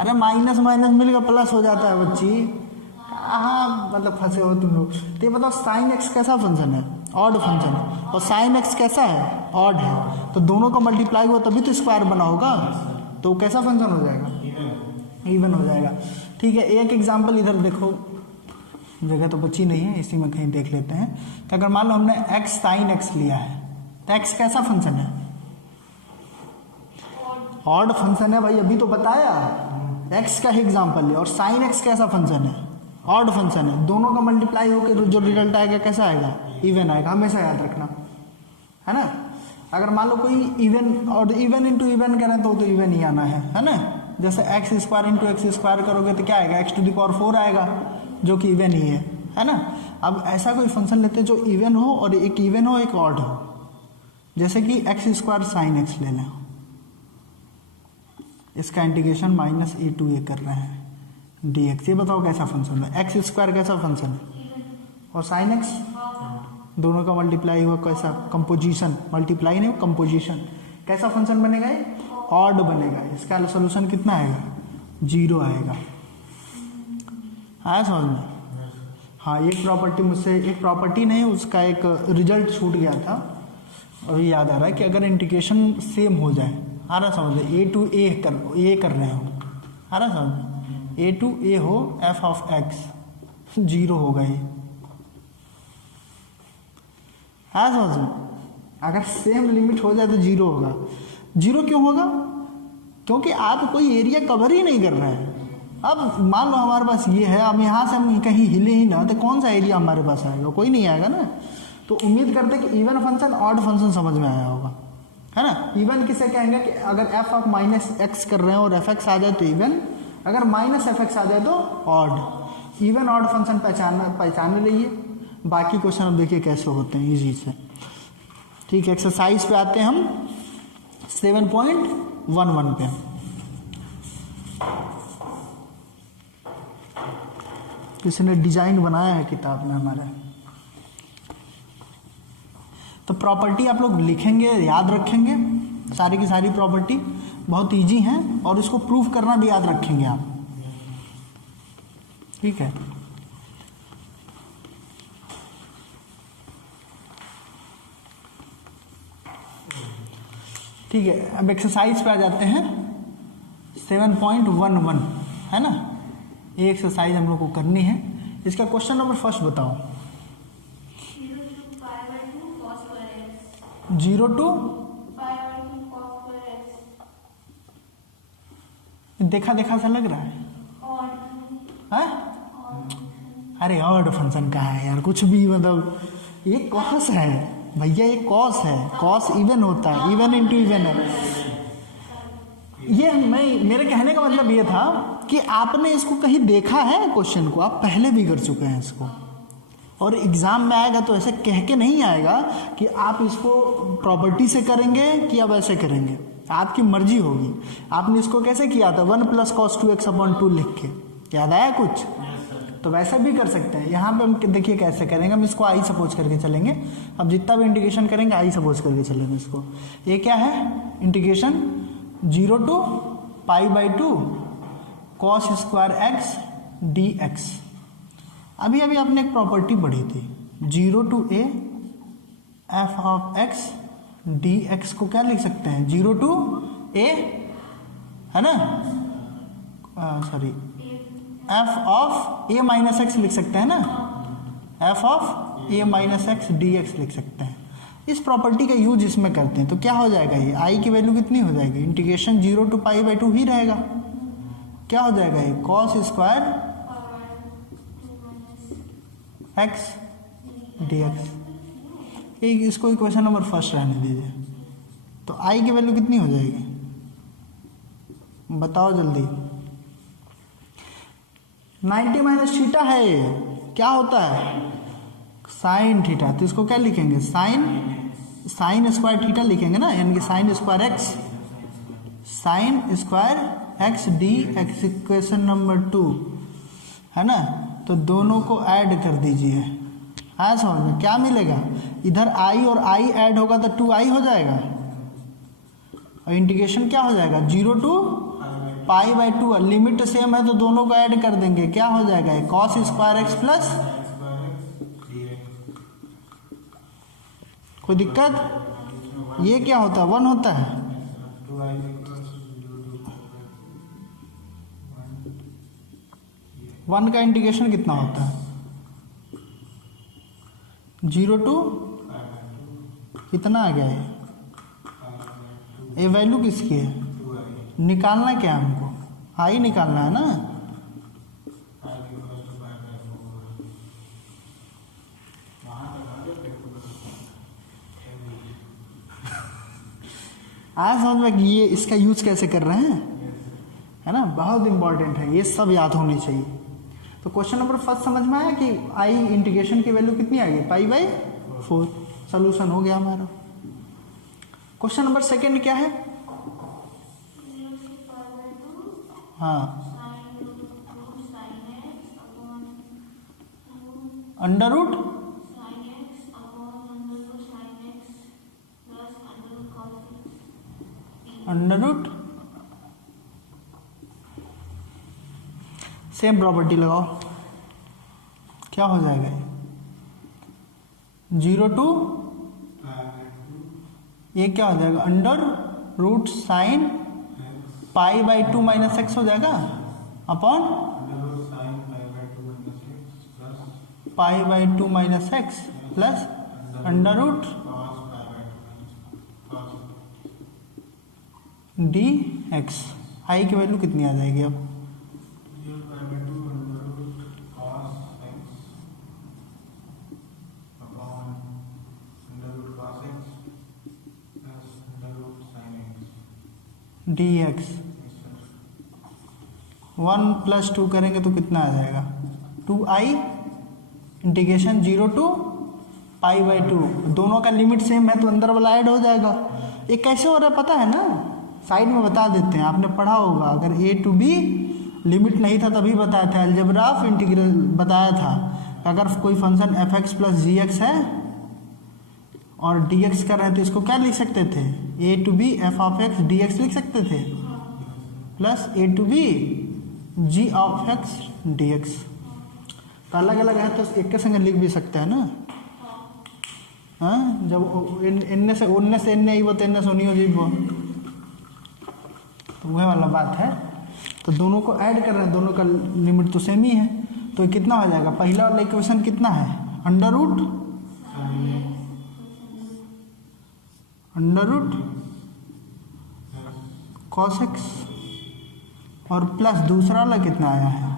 अरे माइनस माइनस मिलकर प्लस हो जाता है बच्ची, हाँ मतलब फंसे हो तुम लोग। तो ये बताओ साइन एक्स कैसा फंक्शन है, ऑड फंक्शन है, और साइन एक्स कैसा है, ऑड है। तो दोनों का मल्टीप्लाई हुआ तभी तो स्क्वायर बना होगा, तो कैसा फंक्शन हो जाएगा? इवन हो जाएगा। ठीक है, एक एग्जाम्पल इधर देखो, जगह तो बची नहीं है, इसी में कहीं देख लेते हैं कि अगर मान लो हमने x sin x लिया है तो x कैसा फंक्शन है? ऑड फंक्शन है भाई, अभी तो बताया, x का ही एग्जाम्पल है। और sin x कैसा फंक्शन है? ऑड फंक्शन है। दोनों का मल्टीप्लाई होकर जो रिजल्ट आएगा कैसा आएगा? इवन आएगा, हमेशा याद रखना, है ना। अगर मान लो कोई इवन और इवन इंटू इवन करें तो इवन ही आना है ना। जैसे x square into x square करोगे तो क्या आएगा? एक्स टू द पावर 4 आएगा, जो कि इवन ही है ना। अब ऐसा कोई फंक्शन लेते हैं जो इवन हो, और एक इवन हो एक ऑड हो। जैसे कि एक्स स्क्वायर साइन एक्स ले लें, इसका इंटीग्रेशन माइनस ए टू ए कर रहे हैं डी एक्स। ये बताओ कैसा फंक्शन है? एक्स स्क्वायर कैसा फंक्शन है? और साइन एक्स दोनों का मल्टीप्लाई हुआ कैसा? कंपोजिशन, मल्टीप्लाई नहीं कंपोजिशन। कैसा फंक्शन बनेगा? ये ऑड बनेगा। इसका सोल्यूशन कितना आएगा? 0 आएगा। आया समझ में? हाँ, एक प्रॉपर्टी मुझसे, एक प्रॉपर्टी नहीं, उसका एक रिजल्ट छूट गया था, अभी याद आ रहा है कि अगर इंटीग्रेशन सेम हो जाए, आ रहा समझ में, ए टू ए कर रहे हो, आ रहा समझ, ए टू ए हो एफ ऑफ एक्स, 0 होगा ये, आया समझ में। अगर सेम लिमिट हो जाए तो 0 होगा। 0 क्यों होगा? क्योंकि आप कोई एरिया कवर ही नहीं कर रहे हैं। अब मान लो हमारे पास ये है, अब यहाँ से हम कहीं हिले ही ना तो कौन सा एरिया हमारे पास आएगा? कोई नहीं आएगा ना। तो उम्मीद करते हैं कि इवन फंक्शन ऑड फंक्शन समझ में आया होगा, है ना। इवन किसे कहेंगे? कि अगर एफ ऑफ माइनस एक्स कर रहे हैं और एफ एक्स आ जाए तो इवन, अगर माइनस एफ एक्स आ जाए तो ऑड। इवन ऑड फंक्शन पहचान लीजिए। बाकी क्वेश्चन अब देखिए कैसे होते हैं इजी से। ठीक है, एक्सरसाइज पे आते हैं हम 7.11 पे। किसी ने डिजाइन बनाया है किताब में हमारे। तो प्रॉपर्टी आप लोग लिखेंगे, याद रखेंगे, सारी की सारी प्रॉपर्टी बहुत इजी हैं, और इसको प्रूफ करना भी याद रखेंगे आप। ठीक है, ठीक है। अब एक्सरसाइज पे आ जाते हैं 7.11, है ना। ये एक्सरसाइज हम लोग को करनी है। इसका क्वेश्चन नंबर फर्स्ट बताओ। 0 to देखा देखा सा लग रहा है? अरे ऑड फंक्शन का है यार, कुछ भी मतलब। ये कॉस है भैया, ये कॉस है। कॉस इवन होता है, इवन इंटू इवन है। ये मेरे कहने का मतलब ये था कि आपने इसको कहीं देखा है क्वेश्चन को, आप पहले भी कर चुके हैं इसको, और एग्जाम में आएगा तो ऐसे कह के नहीं आएगा कि आप इसको प्रॉपर्टी से करेंगे कि अब ऐसे करेंगे, आपकी मर्जी होगी। आपने इसको कैसे किया था? 1 + cos 2x/2 लिख के, याद आया कुछ? तो वैसा भी कर सकते हैं। यहाँ पे हम देखिए कैसे करेंगे। हम इसको आई सपोज करके चलेंगे। अब जितना भी इंटीग्रेशन करेंगे आई सपोज करके चलेंगे इसको। ये क्या है? Integration 0 to π/2 cos square x dx। अभी अभी आपने एक प्रॉपर्टी पढ़ी थी, 0 to a f of x dx को क्या लिख सकते हैं? 0 to a, है ना, sorry, f of a minus x लिख सकते हैं ना, f of a minus x dx लिख सकते हैं। इस प्रॉपर्टी का यूज इसमें करते हैं तो क्या हो जाएगा? ये i की वैल्यू कितनी हो जाएगी? इंटीग्रेशन 0 to π/2 ही रहेगा। क्या हो जाएगा? ये cos स्क्वायर x dx। इसको इक्वेशन नंबर फर्स्ट रहने दीजिए। तो i की वैल्यू कितनी हो जाएगी? बताओ जल्दी। 90 माइनस थीटा है, ये क्या होता है? Sine theta. तो इसको क्या लिखेंगे? साइन स्क्वायर थीटा लिखेंगे ना, यानी कि sign square x, sign square x D x, equation number 2, है ना। तो दोनों को ऐड कर दीजिए। हाँ, समझ में क्या मिलेगा? इधर आई और आई ऐड होगा तो 2i हो जाएगा, और इंटीग्रेशन क्या हो जाएगा? 0 to π/2। लिमिट सेम है तो दोनों को ऐड कर देंगे। क्या हो जाएगा? ये cos स्क्वायर एक्स प्लस, कोई दिक्कत? ये क्या होता है, 1 होता है। 2i equals 0 to 1 का इंटीग्रेशन कितना होता है, 0 टू कितना आ गया ये वैल्यू किसकी है, 2i निकालना क्या है हमको, आई निकालना है ना। i equals to 5/4 वहाँ तक आ गया आज समझ में कि ये इसका यूज कैसे कर रहे हैं, है ना, बहुत इंपॉर्टेंट है, ये सब याद होनी चाहिए। तो क्वेश्चन नंबर फर्स्ट समझ में आया कि आई इंटीग्रेशन की वैल्यू कितनी आ गई, π/4। सोल्यूशन हो गया हमारा। क्वेश्चन नंबर सेकंड क्या है, हाँ, अंडर रूट सेम प्रॉपर्टी लगाओ, क्या हो जाएगा ये, 0 टू ये क्या हो जाएगा, under root sine π/2 minus x हो जाएगा upon π/2 minus x plus under root d x. I की वैल्यू कितनी आ जाएगी अब, डी एक्स 1 + 2 करेंगे तो कितना आ जाएगा, 2i इंटीग्रेशन 0 टू π/2, दोनों का लिमिट सेम है तो अंदर वाला ऐड हो जाएगा। ये कैसे हो रहा है पता है ना, साइड में बता देते हैं, आपने पढ़ा होगा, अगर a टू b लिमिट नहीं था तभी बताया था, अलजेब्रा ऑफ इंटीग्रल बताया था, अगर कोई फंक्शन f(x + gx) है और dx कर रहे हैं तो इसको क्या लिख सकते थे, a to b f(x) dx लिख सकते थे plus a to b g(x) dx। तो अलग अलग है तो एक के संग लिख भी सकते हैं ना, हाँ, जब इनने से इनने आई वो तो इनने सुनी हो जी वो, तो वह वाला बात है। तो दोनों को ऐड कर रहे हैं, दोनों का लिमिट तो सेम ही है, तो कितना हो जाएगा, पहला वाला इक्वेशन कितना है, अंडर रूट cos x और प्लस दूसरा वाला कितना आया है,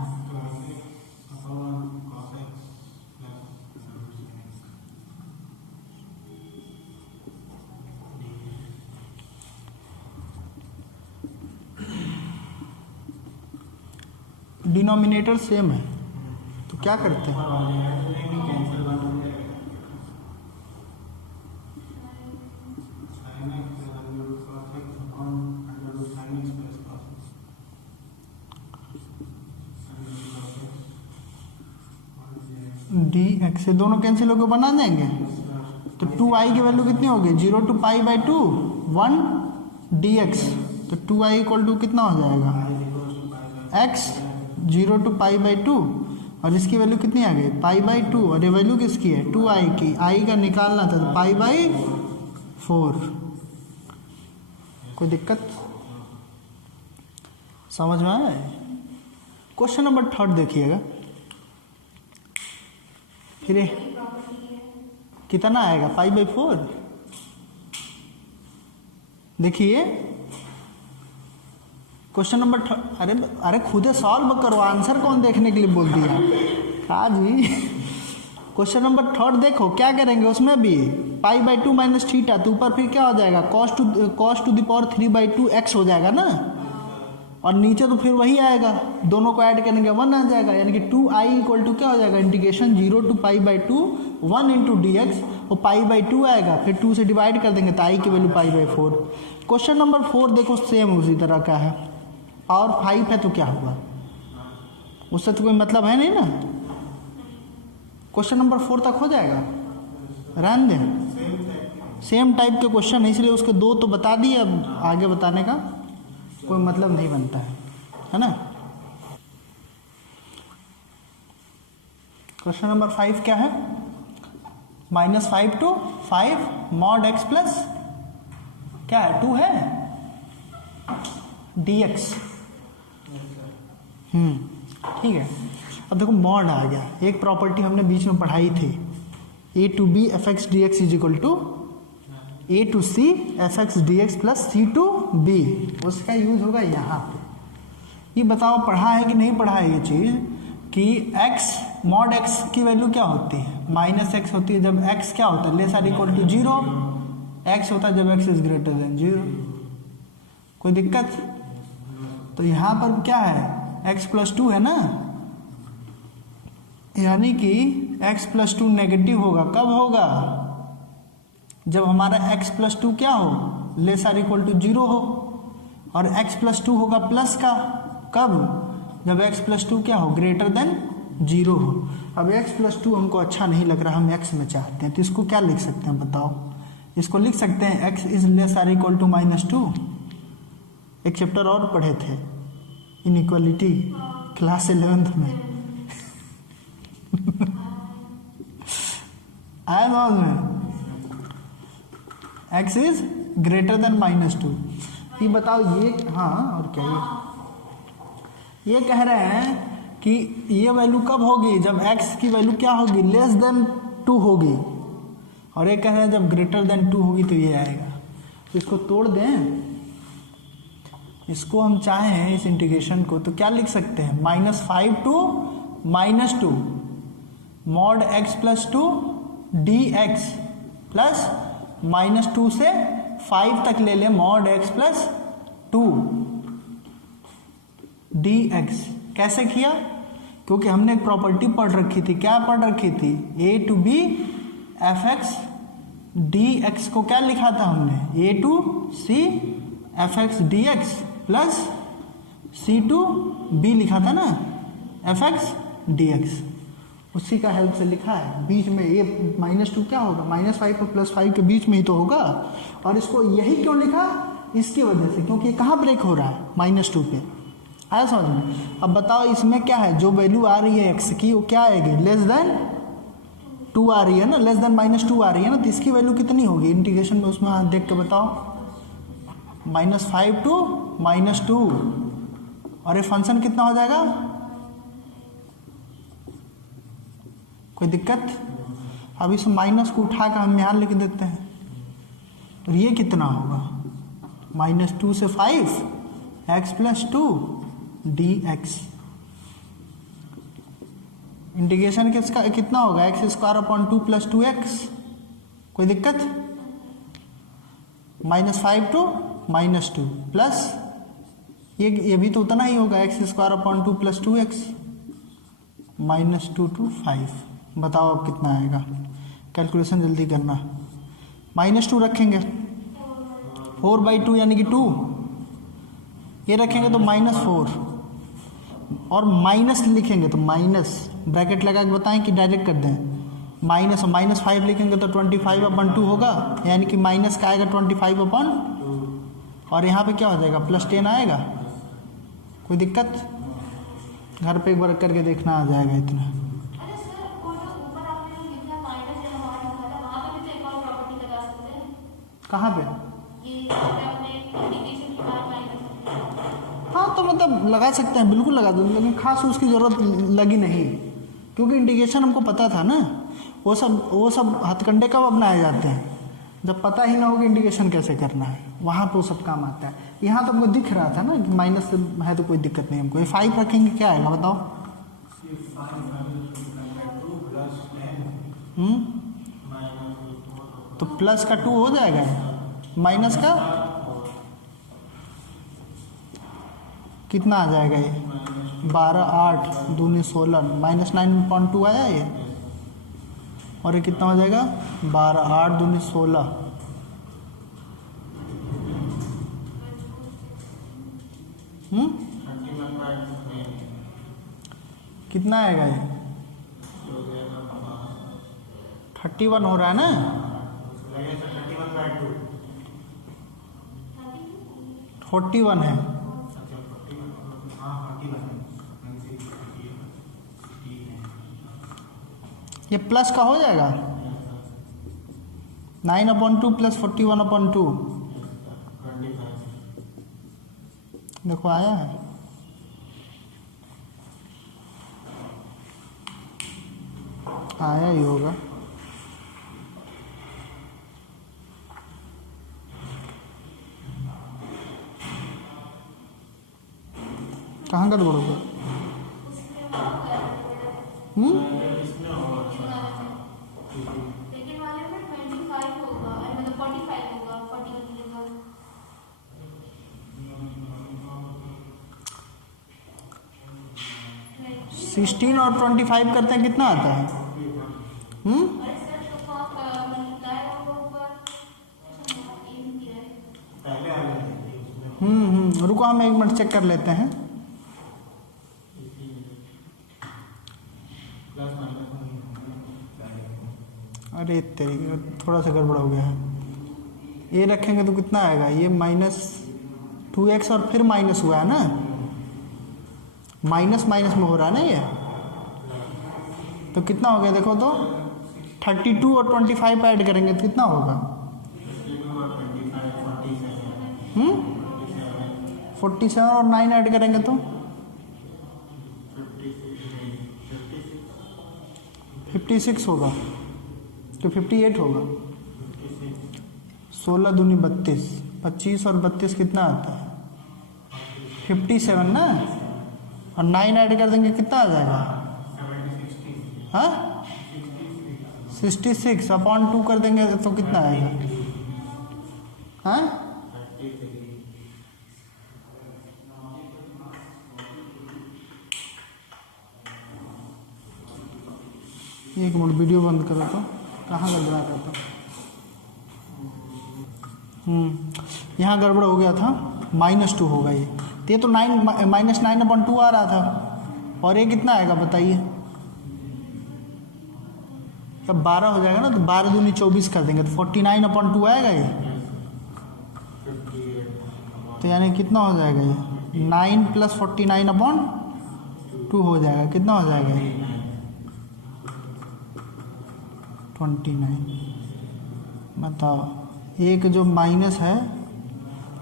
डिनोमिनेटर सेम है तो क्या करते हैं, डी एक्स से दोनों कैंसिल होकर बना देंगे, तो 2i की वैल्यू कितनी होगी, 0 टू π/2 1 dx, तो 2i = कितना हो जाएगा, x 0 टू π/2 और इसकी वैल्यू कितनी आ गई, π/2, और ये वैल्यू किसकी है, 2i की, i का निकालना था तो π/4। कोई दिक्कत समझ में आया। क्वेश्चन नंबर 3 देखिएगा, फिर कितना आएगा, π/4। देखिए क्वेश्चन नंबर अरे खुद सॉल्व करो, आंसर कौन देखने के लिए बोल दिया, हाँ जी। क्वेश्चन नंबर 3 देखो क्या करेंगे, उसमें भी π/2 माइनस थीटा, तो ऊपर फिर क्या हो जाएगा, cos to the power 3/2 x हो जाएगा ना, और नीचे तो फिर वही आएगा, दोनों को ऐड करेंगे 1 आ जाएगा, यानी कि 2i = क्या हो जाएगा, इंटीग्रेशन 0 टू π/2 1 × dx, और π/2 आएगा, फिर 2 से डिवाइड कर देंगे तो i की वैल्यू π/4। क्वेश्चन नंबर 4 देखो सेम उसी तरह का है, पावर 5 है तो क्या हुआ, उससे तो कोई मतलब है नहीं ना। क्वेश्चन नंबर 4 तक हो जाएगा, रहने दें, सेम टाइप के क्वेश्चन है इसलिए उसके 2 तो बता दिए, अब आगे बताने का कोई मतलब नहीं बनता है ना। क्वेश्चन नंबर 5 क्या है, -5 to 5 mod x plus क्या है 2 है dx। ठीक है। अब देखो मॉड आ गया, एक प्रॉपर्टी हमने बीच में पढ़ाई थी, a to b fx dx is equal to a to c fx dx plus c to b, उसका यूज होगा यहाँ पे। ये बताओ पढ़ा है कि नहीं पढ़ा है ये चीज कि x मॉड x की वैल्यू क्या होती है, माइनस x होती है जब x क्या होता है less or equal to 0, x होता है जब x इज ग्रेटर देन 0। कोई दिक्कत? तो यहाँ पर क्या है x प्लस 2 है ना, यानी कि x प्लस 2 नेगेटिव होगा। कब होगा? जब हमारा x प्लस 2 क्या हो लेस आर इक्वल टू 0 हो, और x प्लस 2 होगा प्लस का। कब? जब x प्लस 2 क्या हो ग्रेटर देन 0 हो। अब x प्लस 2 हमको अच्छा नहीं लग रहा, हम x में चाहते हैं, तो इसको क्या लिख सकते हैं बताओ? इसको लिख सकते हैं x is less or equal to -2। एक चैप्टर और पढ़े थे इनइक्वालिटी क्लास 11th में आया समझ में? x is greater than -2। ये बताओ ये, हाँ और क्या, ये कह रहे हैं कि ये वैल्यू कब होगी जब x की वैल्यू क्या होगी लेस देन 2 होगी, और ये कह रहे हैं जब ग्रेटर देन 2 होगी तो ये आएगा। तो इसको तोड़ दें, इसको हम चाहें इस इंटीग्रेशन को तो क्या लिख सकते हैं, -5 to -2 mod x plus 2 dx plus -2 से 5 तक ले लें मॉड x प्लस 2 dx। कैसे किया? क्योंकि हमने एक प्रॉपर्टी पढ़ रखी थी। क्या पढ़ रखी थी? a to b fx dx को क्या लिखा था हमने? a to c fx dx plus c to b लिखा था ना fx dx, उसी का हेल्प से लिखा है। बीच में ये -2 क्या होगा, -5 और +5 के बीच में ही तो होगा। और इसको यही क्यों लिखा? इसकी वजह से, क्योंकि कहाँ ब्रेक हो रहा है -2 पे। आया समझ में? अब बताओ इसमें क्या है, जो वैल्यू आ रही है x की वो क्या आएगी, लेस देन 2 आ रही है ना, लेस देन -2 आ रही है ना, तो इसकी वैल्यू कितनी होगी इंटीग्रेशन में, उसमें देख के बताओ। -5 to -2, और ये फंक्शन कितना हो जाएगा? कोई दिक्कत? अब इस माइनस को उठा कर हम यहाँ लिख देते हैं, तो ये कितना होगा, -2 से 5 x प्लस 2 dx। इंटीग्रेशन किसका कितना होगा, x² / 2 + 2x। कोई दिक्कत? -5 to -2 प्लस ये भी तो उतना ही होगा, x² / 2 + 2x -2 to 5। बताओ अब कितना आएगा, कैलकुलेशन जल्दी करना। -2 रखेंगे 4/2 यानी कि 2, ये रखेंगे तो -4, और माइनस लिखेंगे तो माइनस ब्रैकेट लगा के बताएं कि डायरेक्ट कर दें, माइनस और -5 लिखेंगे तो 25/2 होगा, यानी कि माइनस का आएगा 25/2, और यहाँ पे क्या हो जाएगा +10 आएगा। कोई दिक्कत? घर पे एक बार करके देखना, आ जाएगा इतना। अरे सर वो जो ऊपर आपने जो लिखा माइनस या हमारा लिखा था वहाँ पे भी तो एक और प्रॉपर्टी लगा सकते हैं। कहाँ पे? ये अपने इंटीग्रेशन के बाद माइनस। हाँ तो मतलब लगा सकते हैं, बिल्कुल लगा दो, लेकिन खास उसकी ज़रूरत लगी नहीं, क्योंकि इंटीग्रेशन हमको पता था ना। वो सब हथकंडे कब अपनाए जाते हैं, जब पता ही ना हो कि इंटीग्रेशन कैसे करना है, वहाँ पे वो सब काम आता है। यहाँ तो हमको दिख रहा था ना कि माइनस है तो कोई दिक्कत नहीं हमको। ये 5 रखेंगे क्या आएगा बताओ? तो प्लस का 2 हो जाएगा, माइनस का कितना आ जाएगा, ये 12 8 दूनी 16 -9.2 आया ये, और ये कितना हो जाएगा 12 8 दूनी 16, कितना आएगा ये 31 हो रहा है ना, 41 है। ये प्लस का हो जाएगा 9/2 + 41/2, देखो आया है, आया ही होगा। कहाँ गड़बड़ होगा? सेकंड वाले में 25 होगा, मतलब 45 होगा, 40 की जगह। 16 और 25 करते हैं कितना आता है? अरे सर तो कहाँ मल्टीप्लाई होगा ऊपर, इन किया है। पहले आ गए उसमें रुको हम 1 मिनट चेक कर लेते हैं। प्लस माइनस अरे तेरी, थोड़ा सा गड़बड़ हो गया है। ये रखेंगे तो कितना आएगा? ये -2x और फिर माइनस हुआ है ना, माइनस माइनस में हो रहा है ना ये, तो कितना हो गया देखो तो 32 और 25 ऐड करेंगे तो कितना होगा? 47 और 9 ऐड करेंगे तो 56 होगा, तो 58 होगा। 16 दूनी 32, 25 और 32 कितना आता है? 57 ना, और 9 ऐड कर देंगे कितना आ जाएगा? हाँ 66 अपॉन 2 कर देंगे तो कितना आएगा? हाँ 1 मिनट वीडियो बंद करो तो, कहाँ गड़बड़ा रहा था? यहाँ गड़बड़ हो गया था, -2 होगा ये, तो ये तो -9/2 आ रहा था, और ये कितना आएगा बताइए? जब 12 हो जाएगा ना तो 12 दूनी 24 कर देंगे तो 49/2 आएगा ये, तो यानी कितना हो जाएगा ये? 9 + 49/2 हो जाएगा, कितना हो जाएगा ये? 29। बताओ एक जो माइनस है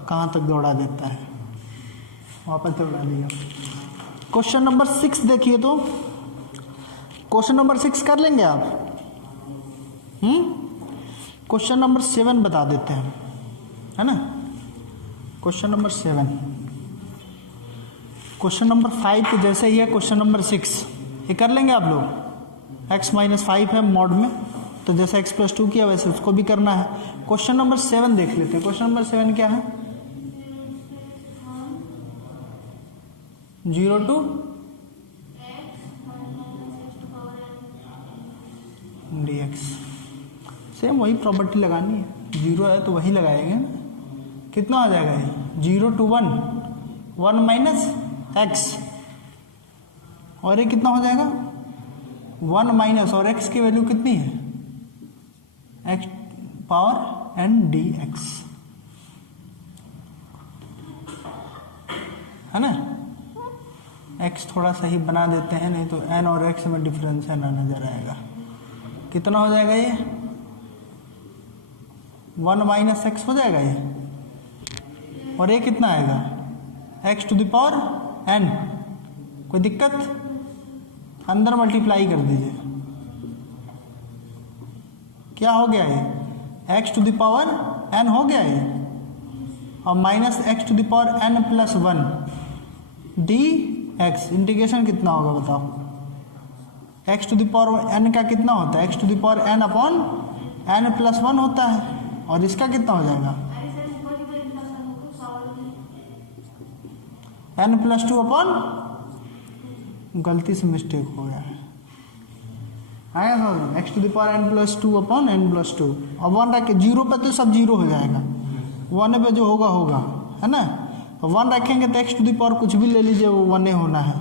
कहाँ तक दौड़ा देता है, वापस दौड़ा दिया। क्वेश्चन नंबर 6 देखिए तो, क्वेश्चन नंबर 6 कर लेंगे आप? क्वेश्चन नंबर 7 बता देते हैं, है ना। क्वेश्चन नंबर 7, क्वेश्चन नंबर 5 के जैसे ही है क्वेश्चन नंबर 6, ये कर लेंगे आप लोग। x - 5 है मॉड में, तो जैसे x + 2 किया वैसे उसको भी करना है। क्वेश्चन नंबर 7 देख लेते हैं। क्वेश्चन नंबर 7 क्या है? 0 to dx, सेम वही प्रॉपर्टी लगानी है, 0 है तो वही लगाएंगे ना। कितना हो जाएगा ये? 0 to 1, 1 - x, और ये कितना हो जाएगा? 1 माइनस, और x की वैल्यू कितनी है? x पावर n dx, है ना। x थोड़ा सही बना देते हैं, नहीं तो n और x में डिफरेंस है ना, नजर आएगा। कितना हो जाएगा ये? 1 - x हो जाएगा ये, और ये कितना आएगा? x to the power n। कोई दिक्कत? अंदर मल्टीप्लाई कर दीजिए, क्या हो गया ये? x to the power n हो गया ये, और -x to the power n + 1 dx। Integration कितना होगा बताओ? x to the power n का कितना होता है? x to the power n upon n + 1 होता है, और इसका कितना हो जाएगा? n + 2 अपॉन, गलती से मिस्टेक हो गया है, आया समझ? x to the power n + 2 upon n + 2, और 1 रखें 0 पे तो सब 0 हो जाएगा, 1 पे जो होगा होगा, है ना। तो 1 रखेंगे तो x to the power कुछ भी ले लीजिए, वो 1 होना है,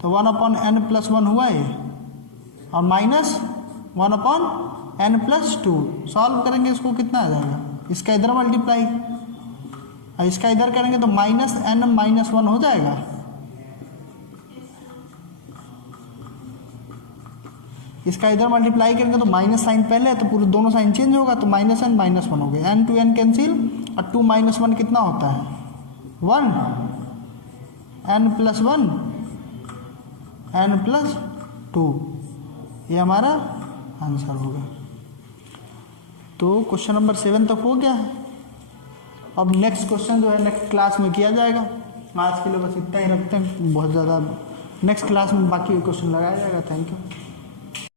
तो 1/n + 1 हुआ ये, और -1/n + 2। सॉल्व करेंगे इसको, कितना आ जाएगा? इसका इधर मल्टीप्लाई, और इसका इधर करेंगे तो -n - 1 हो जाएगा। इसका इधर मल्टीप्लाई करेंगे तो माइनस साइन पहले है, तो पूरे दोनों साइन चेंज होगा, तो -n - 1 हो गया। n to n कैंसिल, और 2 - 1 कितना होता है? 1, n+1 n+2, ये हमारा आंसर होगा। तो क्वेश्चन नंबर 7 तक हो गया है। अब नेक्स्ट क्वेश्चन जो है नेक्स्ट क्लास में किया जाएगा। आज के लिए बस इतना ही रखते हैं, बहुत ज़्यादा नेक्स्ट क्लास में बाकी क्वेश्चन लगाया जाएगा। Thank you.